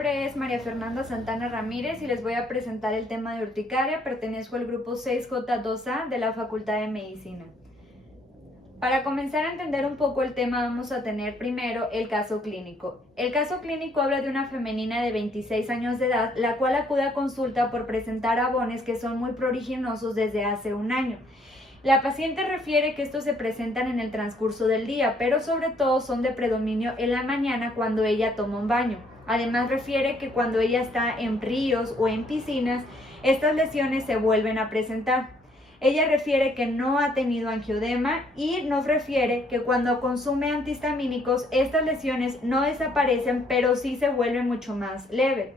nombre es María Fernanda Santana Ramírez y les voy a presentar el tema de urticaria. Pertenezco al grupo 6J2A de la Facultad de Medicina. Para comenzar a entender un poco el tema vamos a tener primero el caso clínico. El caso clínico habla de una femenina de 26 años de edad, la cual acude a consulta por presentar abones que son muy pruriginosos desde hace un año. La paciente refiere que estos se presentan en el transcurso del día, pero sobre todo son de predominio en la mañana cuando ella toma un baño. Además refiere que cuando ella está en ríos o en piscinas, estas lesiones se vuelven a presentar. Ella refiere que no ha tenido angioedema y nos refiere que cuando consume antihistamínicos, estas lesiones no desaparecen, pero sí se vuelven mucho más leves.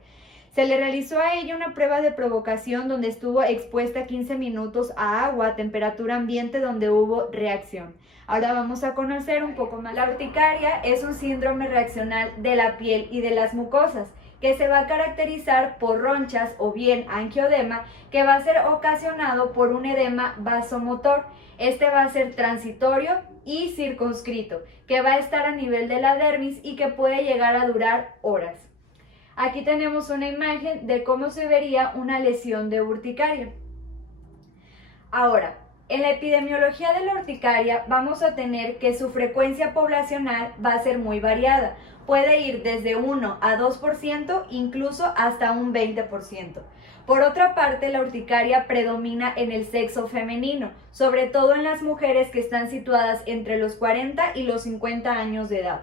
Se le realizó a ella una prueba de provocación donde estuvo expuesta 15 minutos a agua a temperatura ambiente donde hubo reacción. Ahora vamos a conocer un poco más. La urticaria es un síndrome reaccional de la piel y de las mucosas que se va a caracterizar por ronchas o bien angioedema que va a ser ocasionado por un edema vasomotor. Este va a ser transitorio y circunscrito, que va a estar a nivel de la dermis y que puede llegar a durar horas. Aquí tenemos una imagen de cómo se vería una lesión de urticaria. Ahora, en la epidemiología de la urticaria vamos a tener que su frecuencia poblacional va a ser muy variada. Puede ir desde 1 a 2%, incluso hasta un 20%. Por otra parte, la urticaria predomina en el sexo femenino, sobre todo en las mujeres que están situadas entre los 40 y los 50 años de edad.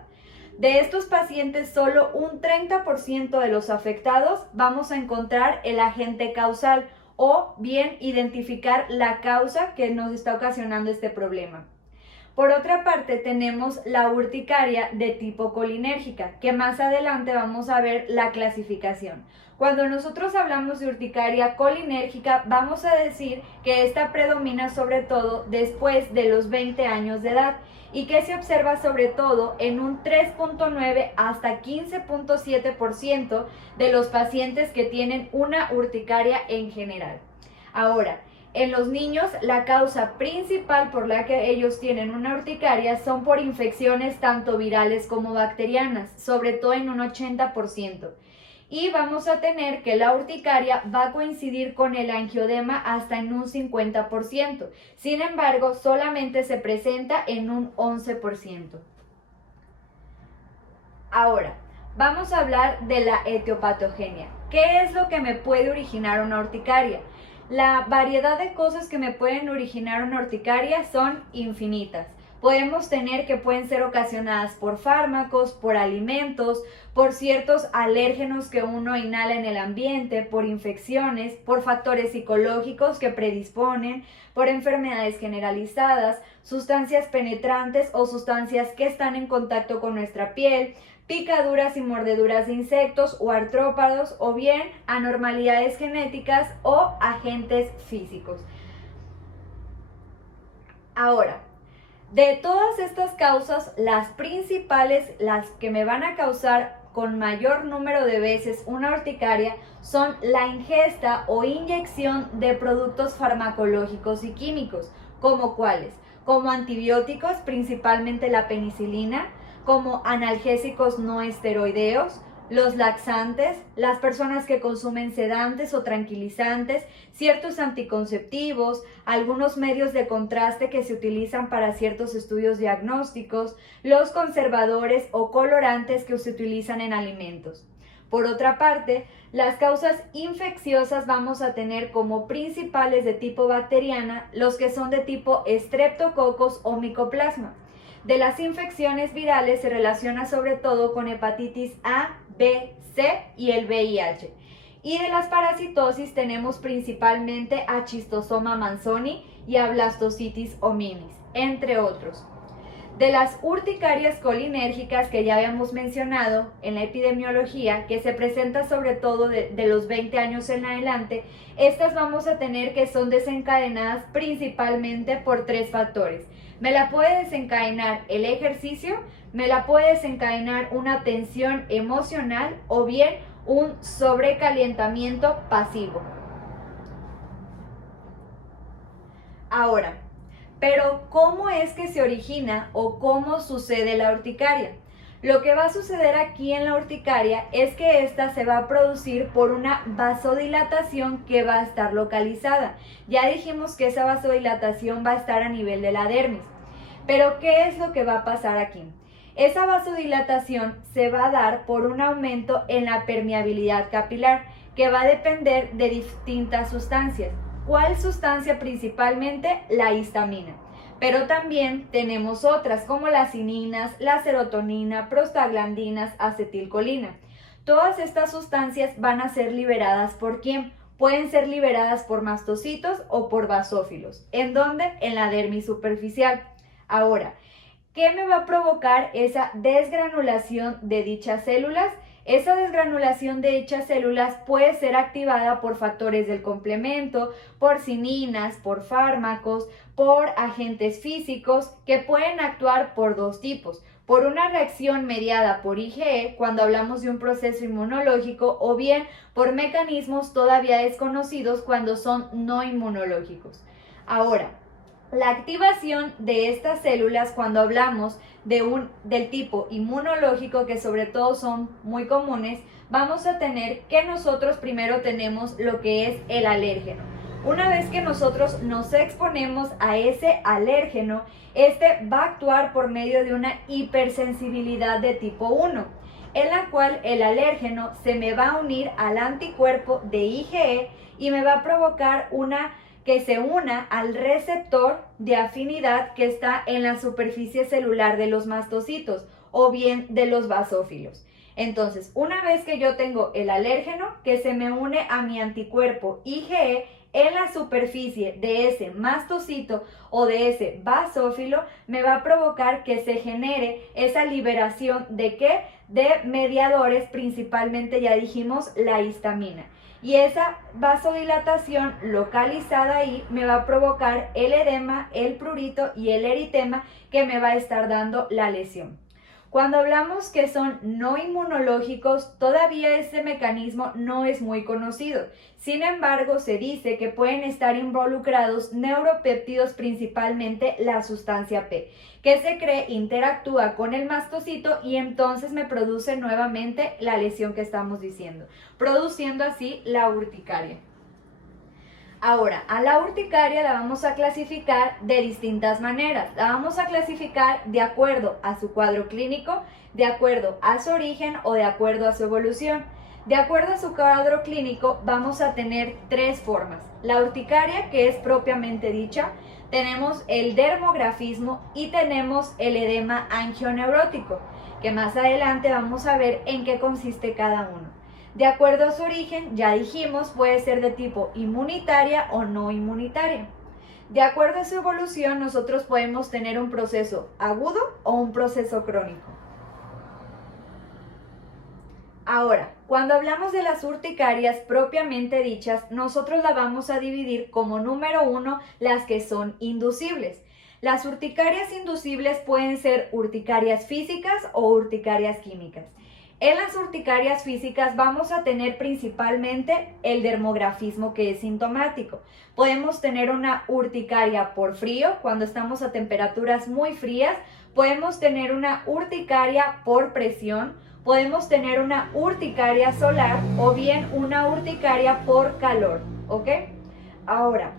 De estos pacientes, solo un 30% de los afectados vamos a encontrar el agente causal o bien identificar la causa que nos está ocasionando este problema. Por otra parte, tenemos la urticaria de tipo colinérgica, que más adelante vamos a ver la clasificación. Cuando nosotros hablamos de urticaria colinérgica, vamos a decir que esta predomina sobre todo después de los 20 años de edad y que se observa sobre todo en un 3.9 hasta 15.7% de los pacientes que tienen una urticaria en general. Ahora, en los niños, la causa principal por la que ellos tienen una urticaria son por infecciones tanto virales como bacterianas, sobre todo en un 80%. Y vamos a tener que la urticaria va a coincidir con el angioedema hasta en un 50%. Sin embargo, solamente se presenta en un 11%. Ahora, vamos a hablar de la etiopatogenia. ¿Qué es lo que me puede originar una urticaria? La variedad de cosas que me pueden originar una urticaria son infinitas. Podemos tener que pueden ser ocasionadas por fármacos, por alimentos, por ciertos alérgenos que uno inhala en el ambiente, por infecciones, por factores psicológicos que predisponen, por enfermedades generalizadas, sustancias penetrantes o sustancias que están en contacto con nuestra piel, picaduras y mordeduras de insectos o artrópodos, o bien anormalidades genéticas o agentes físicos. Ahora, de todas estas causas, las principales, las que me van a causar con mayor número de veces una urticaria, son la ingesta o inyección de productos farmacológicos y químicos, como cuáles, como antibióticos, principalmente la penicilina, como analgésicos no esteroideos, los laxantes, las personas que consumen sedantes o tranquilizantes, ciertos anticonceptivos, algunos medios de contraste que se utilizan para ciertos estudios diagnósticos, los conservadores o colorantes que se utilizan en alimentos. Por otra parte, las causas infecciosas vamos a tener como principales de tipo bacteriana los que son de tipo Streptococcus o Mycoplasma. De las infecciones virales se relaciona sobre todo con hepatitis A, B, C y el VIH. Y de las parasitosis tenemos principalmente a Schistosoma manzoni y a Blastocitis hominis, entre otros. De las urticarias colinérgicas que ya habíamos mencionado en la epidemiología, que se presenta sobre todo de los 20 años en adelante, estas vamos a tener que son desencadenadas principalmente por 3 factores. Me la puede desencadenar el ejercicio, me la puede desencadenar una tensión emocional o bien un sobrecalentamiento pasivo. Ahora, pero ¿cómo es que se origina o cómo sucede la urticaria? Lo que va a suceder aquí en la urticaria es que esta se va a producir por una vasodilatación que va a estar localizada. Ya dijimos que esa vasodilatación va a estar a nivel de la dermis. Pero ¿qué es lo que va a pasar aquí? Esa vasodilatación se va a dar por un aumento en la permeabilidad capilar, que va a depender de distintas sustancias. ¿Cuál sustancia principalmente? La histamina. Pero también tenemos otras como las cininas, la serotonina, prostaglandinas, acetilcolina. Todas estas sustancias van a ser liberadas ¿por quién? Pueden ser liberadas por mastocitos o por basófilos. ¿En dónde? En la dermis superficial. Ahora, ¿qué me va a provocar esa desgranulación de dichas células? Esa desgranulación de dichas células puede ser activada por factores del complemento, por cininas, por fármacos, por agentes físicos que pueden actuar por dos tipos. Por una reacción mediada por IgE, cuando hablamos de un proceso inmunológico, o bien por mecanismos todavía desconocidos cuando son no inmunológicos. Ahora, la activación de estas células cuando hablamos del tipo inmunológico, que sobre todo son muy comunes, vamos a tener que nosotros primero tenemos lo que es el alérgeno. Una vez que nosotros nos exponemos a ese alérgeno, este va a actuar por medio de una hipersensibilidad de tipo 1, en la cual el alérgeno se me va a unir al anticuerpo de IgE y me va a provocar que se una al receptor de afinidad que está en la superficie celular de los mastocitos o bien de los basófilos. Entonces, una vez que yo tengo el alérgeno que se me une a mi anticuerpo IgE en la superficie de ese mastocito o de ese basófilo, me va a provocar que se genere esa liberación ¿de qué? De mediadores, principalmente ya dijimos la histamina. Y esa vasodilatación localizada ahí me va a provocar el edema, el prurito y el eritema que me va a estar dando la lesión. Cuando hablamos que son no inmunológicos, todavía ese mecanismo no es muy conocido. Sin embargo, se dice que pueden estar involucrados neuropéptidos, principalmente la sustancia P, que se cree interactúa con el mastocito y entonces me produce nuevamente la lesión que estamos diciendo, produciendo así la urticaria. Ahora, a la urticaria la vamos a clasificar de distintas maneras. La vamos a clasificar de acuerdo a su cuadro clínico, de acuerdo a su origen o de acuerdo a su evolución. De acuerdo a su cuadro clínico vamos a tener tres formas. La urticaria, que es propiamente dicha, tenemos el dermografismo y tenemos el edema angioneurótico, que más adelante vamos a ver en qué consiste cada uno. De acuerdo a su origen, ya dijimos, puede ser de tipo inmunitaria o no inmunitaria. De acuerdo a su evolución, nosotros podemos tener un proceso agudo o un proceso crónico. Ahora, cuando hablamos de las urticarias propiamente dichas, nosotros la vamos a dividir como número 1 las que son inducibles. Las urticarias inducibles pueden ser urticarias físicas o urticarias químicas. En las urticarias físicas vamos a tener principalmente el dermografismo, que es sintomático. Podemos tener una urticaria por frío, cuando estamos a temperaturas muy frías. Podemos tener una urticaria por presión. Podemos tener una urticaria solar o bien una urticaria por calor, ¿ok? Ahora,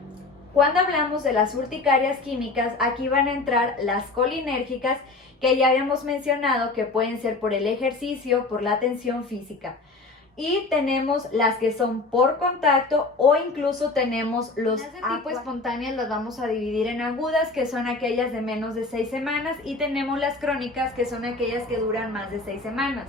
cuando hablamos de las urticarias químicas, aquí van a entrar las colinérgicas, que ya habíamos mencionado que pueden ser por el ejercicio, por la tensión física. Y tenemos las que son por contacto o incluso tenemos los de tipo espontáneas, las vamos a dividir en agudas, que son aquellas de menos de 6 semanas, y tenemos las crónicas, que son aquellas que duran más de 6 semanas.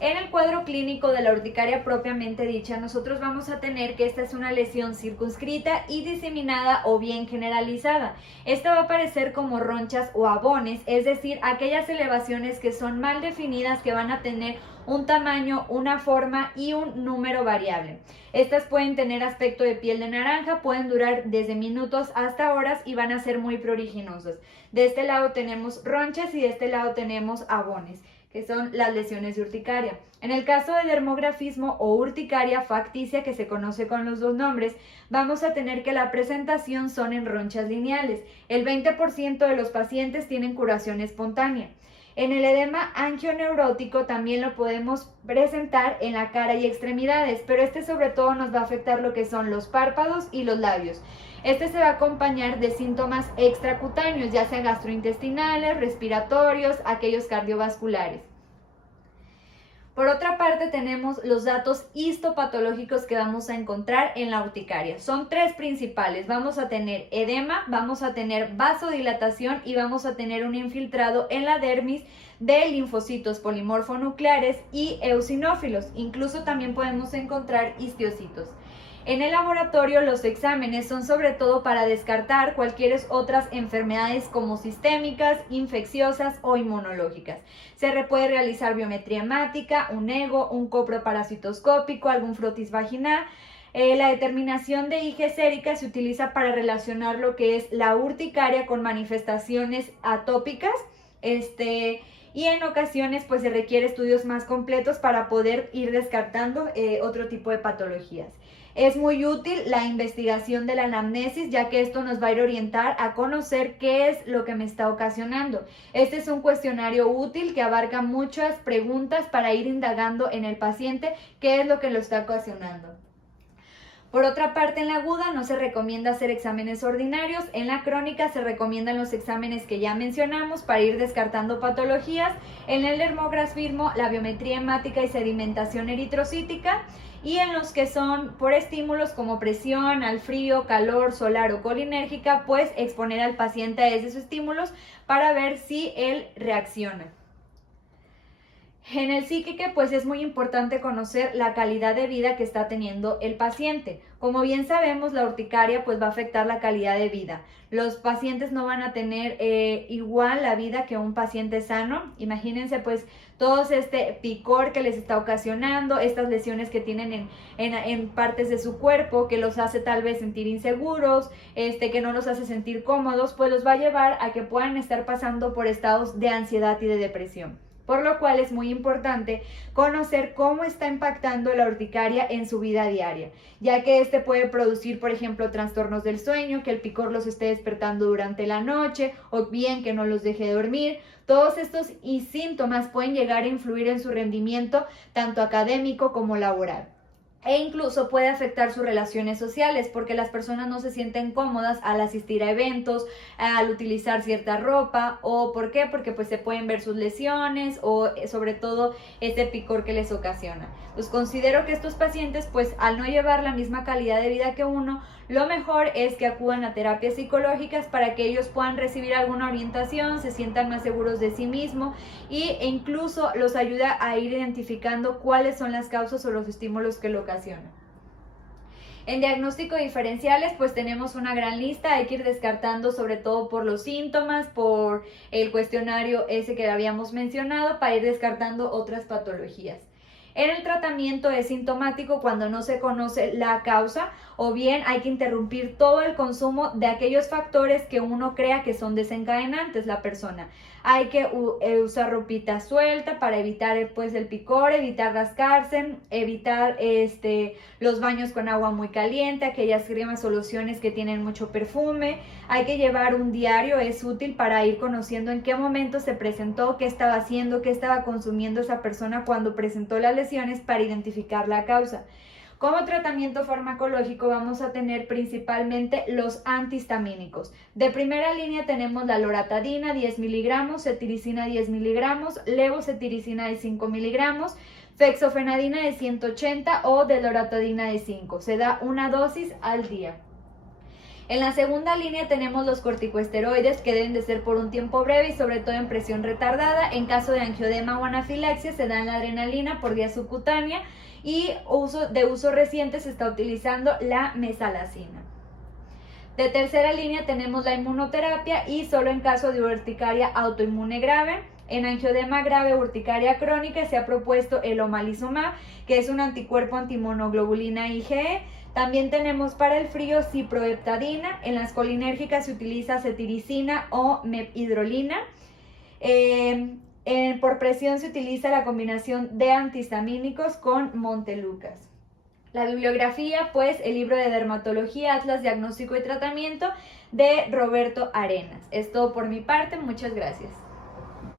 En el cuadro clínico de la urticaria propiamente dicha, nosotros vamos a tener que esta es una lesión circunscrita y diseminada o bien generalizada. Esta va a aparecer como ronchas o abones, es decir, aquellas elevaciones que son mal definidas, que van a tener un tamaño, una forma y un número variable. Estas pueden tener aspecto de piel de naranja, pueden durar desde minutos hasta horas y van a ser muy pruriginosas. De este lado tenemos ronchas y de este lado tenemos abones, que son las lesiones de urticaria. En el caso de dermografismo o urticaria facticia, que se conoce con los dos nombres, vamos a tener que la presentación son en ronchas lineales. El 20% de los pacientes tienen curación espontánea. En el edema angioneurótico también lo podemos presentar en la cara y extremidades, pero este sobre todo nos va a afectar lo que son los párpados y los labios. Este se va a acompañar de síntomas extracutáneos, ya sea gastrointestinales, respiratorios, aquellos cardiovasculares. Por otra parte, tenemos los datos histopatológicos que vamos a encontrar en la urticaria. Son tres principales. Vamos a tener edema, vamos a tener vasodilatación y vamos a tener un infiltrado en la dermis de linfocitos polimorfonucleares y eosinófilos. Incluso también podemos encontrar histiocitos. En el laboratorio los exámenes son sobre todo para descartar cualquier otras enfermedades como sistémicas, infecciosas o inmunológicas. Se puede realizar biometría hemática, un ego, un coproparasitoscópico, algún frotis vaginal. La determinación de IgE sérica se utiliza para relacionar lo que es la urticaria con manifestaciones atópicas, y en ocasiones pues se requiere estudios más completos para poder ir descartando otro tipo de patologías. Es muy útil la investigación de la anamnesis, ya que esto nos va a ir a orientar a conocer qué es lo que me está ocasionando. Este es un cuestionario útil que abarca muchas preguntas para ir indagando en el paciente qué es lo que lo está ocasionando. Por otra parte, en la aguda no se recomienda hacer exámenes ordinarios. En la crónica se recomiendan los exámenes que ya mencionamos para ir descartando patologías. En el dermografismo, la biometría hemática y sedimentación eritrocítica. Y en los que son por estímulos como presión, al frío, calor, solar o colinérgica, pues exponer al paciente a esos estímulos para ver si él reacciona. En el psíquique, pues es muy importante conocer la calidad de vida que está teniendo el paciente. Como bien sabemos, la urticaria pues va a afectar la calidad de vida. Los pacientes no van a tener igual la vida que un paciente sano. Imagínense pues todo este picor que les está ocasionando, estas lesiones que tienen en partes de su cuerpo, que los hace tal vez sentir inseguros, que no los hace sentir cómodos, pues los va a llevar a que puedan estar pasando por estados de ansiedad y de depresión. Por lo cual es muy importante conocer cómo está impactando la urticaria en su vida diaria, ya que puede producir, por ejemplo, trastornos del sueño, que el picor los esté despertando durante la noche o bien que no los deje dormir. Todos estos síntomas pueden llegar a influir en su rendimiento tanto académico como laboral. E incluso puede afectar sus relaciones sociales porque las personas no se sienten cómodas al asistir a eventos, al utilizar cierta ropa. ¿O por qué? Porque pues se pueden ver sus lesiones o sobre todo este picor que les ocasiona. Pues considero que estos pacientes pues al no llevar la misma calidad de vida que uno, lo mejor es que acudan a terapias psicológicas para que ellos puedan recibir alguna orientación, se sientan más seguros de sí mismos e incluso los ayuda a ir identificando cuáles son las causas o los estímulos que lo ocasionan. En diagnóstico diferenciales pues tenemos una gran lista, hay que ir descartando sobre todo por los síntomas, por el cuestionario ese que habíamos mencionado, para ir descartando otras patologías. En el tratamiento es sintomático cuando no se conoce la causa o bien hay que interrumpir todo el consumo de aquellos factores que uno crea que son desencadenantes la persona. Hay que usar ropita suelta para evitar pues el picor, evitar rascarse, evitar los baños con agua muy caliente, aquellas cremas o lociones que tienen mucho perfume. Hay que llevar un diario, es útil para ir conociendo en qué momento se presentó, qué estaba haciendo, qué estaba consumiendo esa persona cuando presentó las lesiones para identificar la causa. Como tratamiento farmacológico vamos a tener principalmente los antihistamínicos. De primera línea tenemos la loratadina 10 miligramos, cetiricina 10 miligramos, levocetiricina de 5 miligramos, fexofenadina de 180 o de loratadina de 5. Se da una dosis al día. En la segunda línea tenemos los corticosteroides que deben de ser por un tiempo breve y sobre todo en presión retardada. En caso de angiodema o anafilaxia se da la adrenalina por vía subcutánea y de uso reciente se está utilizando la mesalazina. De tercera línea tenemos la inmunoterapia y solo en caso de urticaria autoinmune grave. En angiodema grave o urticaria crónica se ha propuesto el omalizumab, que es un anticuerpo antimonoglobulina IgE. También tenemos para el frío ciproheptadina. En las colinérgicas se utiliza cetiricina o methidrolina. Por presión se utiliza la combinación de antihistamínicos con Montelukast. La bibliografía, pues el libro de dermatología, Atlas Diagnóstico y Tratamiento de Roberto Arenas. Es todo por mi parte, muchas gracias.